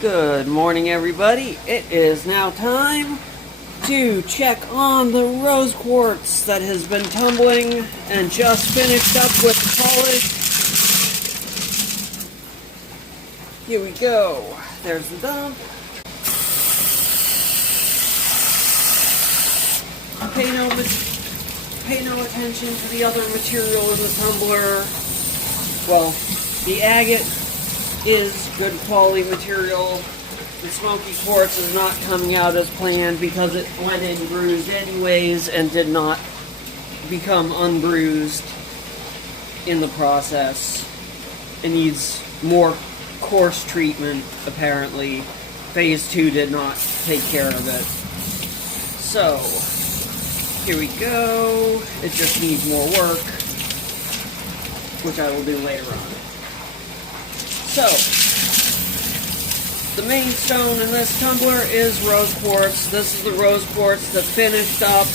Good morning, everybody. It is now time to check on the rose quartz that has been tumbling and just finished up with the polish. Here we go. There's the dump. Pay no attention to the other material in the tumbler. Well, the agate is good quality material. The smoky quartz is not coming out as planned because it went in bruised anyways and did not become unbruised in the process. It needs more coarse treatment, apparently. Phase 2 did not take care of it. So, here we go. It just needs more work, which I will do later on. So, the main stone in this tumbler is rose quartz. This is the rose quartz that finished up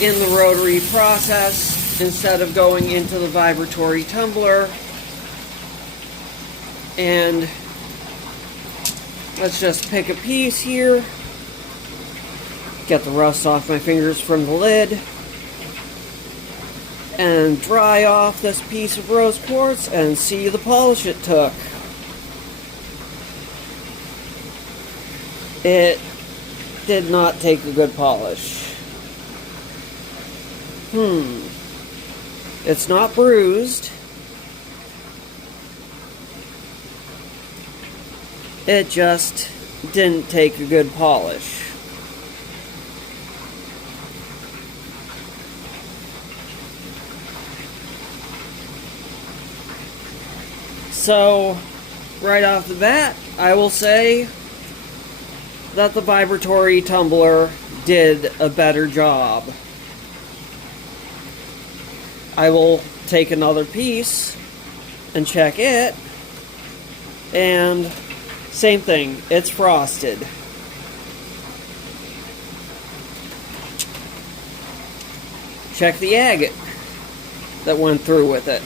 in the rotary process instead of going into the vibratory tumbler. And let's just pick a piece here. Get the rust off my fingers from the lid. And dry off this piece of rose quartz and see the polish it took. It did not take a good polish. It's not bruised. It just didn't take a good polish. So, right off the bat, I will say that the vibratory tumbler did a better job. I will take another piece and check it, and same thing, it's frosted. Check the agate that went through with it.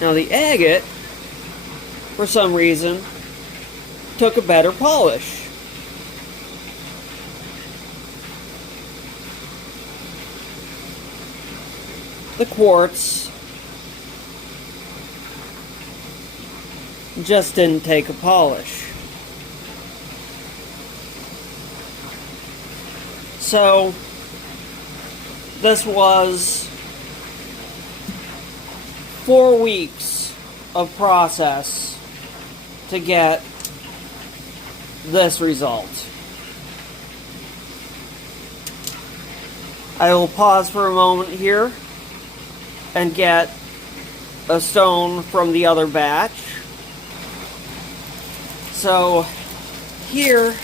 Now the agate, for some reason, took a better polish. The quartz just didn't take a polish. So, this was 4 weeks of process to get this result. I will pause for a moment here and get a stone from the other batch. So here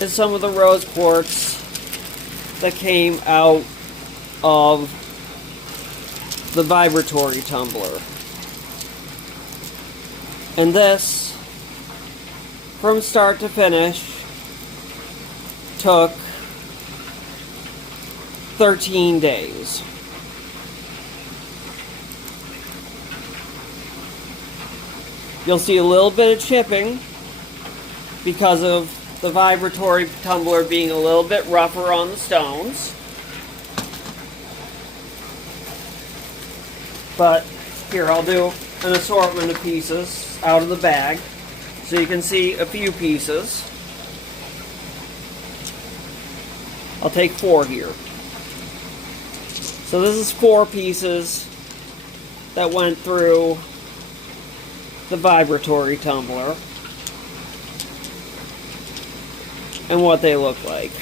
is some of the rose quartz that came out of the vibratory tumbler. And this, from start to finish, took 13 days. You'll see a little bit of chipping because of the vibratory tumbler being a little bit rougher on the stones. But here, I'll do an assortment of pieces out of the bag so you can see a few pieces. I'll take 4 here. So this is 4 pieces that went through the vibratory tumbler and what they look like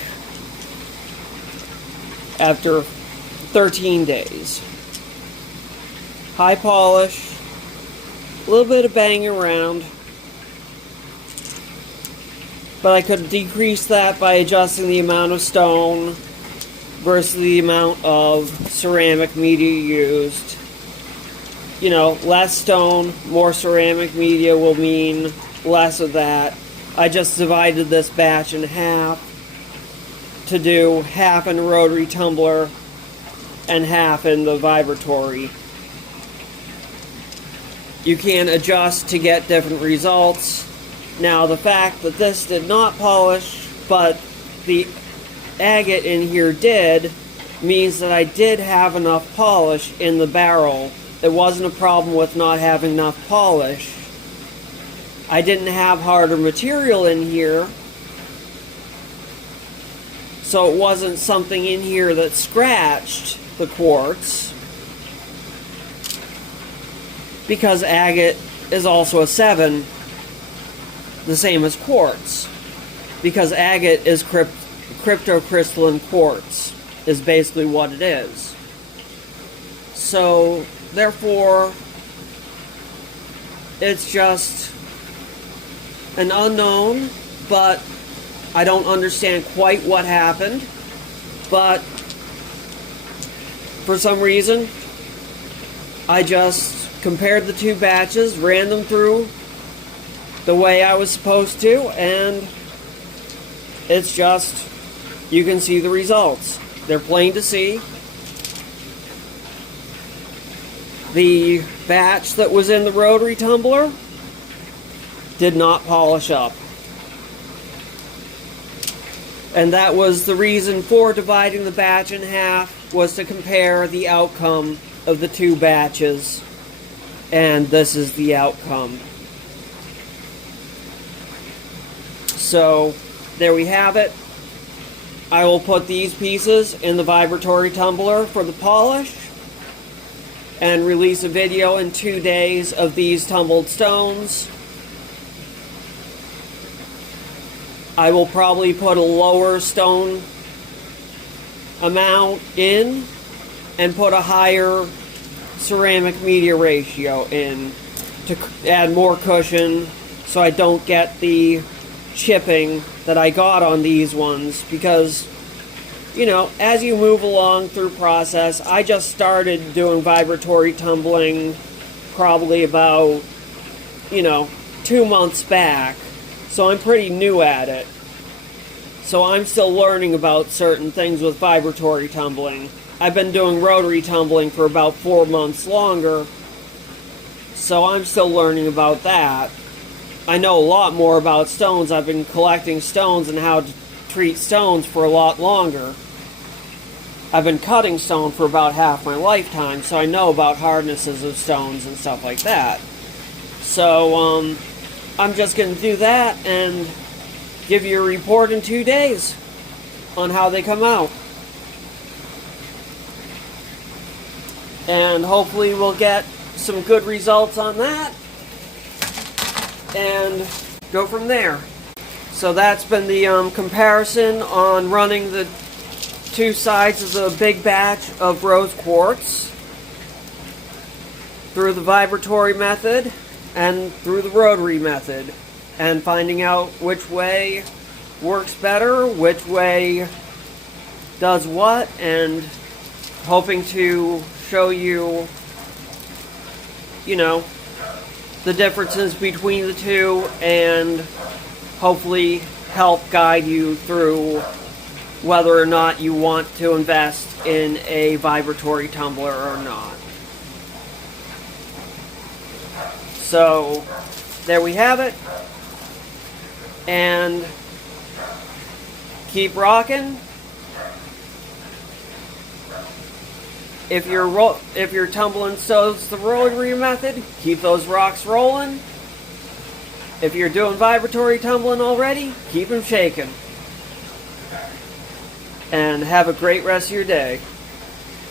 after 13 days. High polish, a little bit of bang around, but I could decrease that by adjusting the amount of stone versus the amount of ceramic media used. You know, less stone, more ceramic media will mean less of that. I just divided this batch in half to do half in the rotary tumbler and half in the vibratory. You can adjust to get different results. Now, the fact that this did not polish, but the agate in here did, means that I did have enough polish in the barrel. It wasn't a problem with not having enough polish. I didn't have harder material in here, so it wasn't something in here that scratched the quartz, because agate is also a 7, the same as quartz, because agate is cryptocrystalline quartz, is basically what it is. So therefore, it's just an unknown, but I don't understand quite what happened. But for some reason, I just compared the two batches, ran them through the way I was supposed to, and it's just, you can see the results. They're plain to see. The batch that was in the rotary tumbler did not polish up. And that was the reason for dividing the batch in half, was to compare the outcome of the two batches. And this is the outcome. So, there we have it. I will put these pieces in the vibratory tumbler for the polish, and release a video in 2 days of these tumbled stones. I will probably put a lower stone amount in and put a higher ceramic media ratio in to add more cushion, so I don't get the chipping that I got on these ones, because, you know, as you move along through process, I just started doing vibratory tumbling probably about, 2 months back, so I'm pretty new at it. So I'm still learning about certain things with vibratory tumbling. I've been doing rotary tumbling for about 4 months longer, so I'm still learning about that. I know a lot more about stones. I've been collecting stones and how to treat stones for a lot longer. I've been cutting stone for about half my lifetime, so I know about hardnesses of stones and stuff like that. So, I'm just going to do that and give you a report in 2 days on how they come out. And hopefully we'll get some good results on that and go from there. So that's been the comparison on running the two sides of the big batch of rose quartz through the vibratory method and through the rotary method, and finding out which way works better, which way does what, and hoping to show you, the differences between the two, and hopefully help guide you through whether or not you want to invest in a vibratory tumbler or not. So, there we have it. And keep rocking. If you're tumbling stones the rotary method, keep those rocks rolling. If you're doing vibratory tumbling already, keep them shaking. And have a great rest of your day.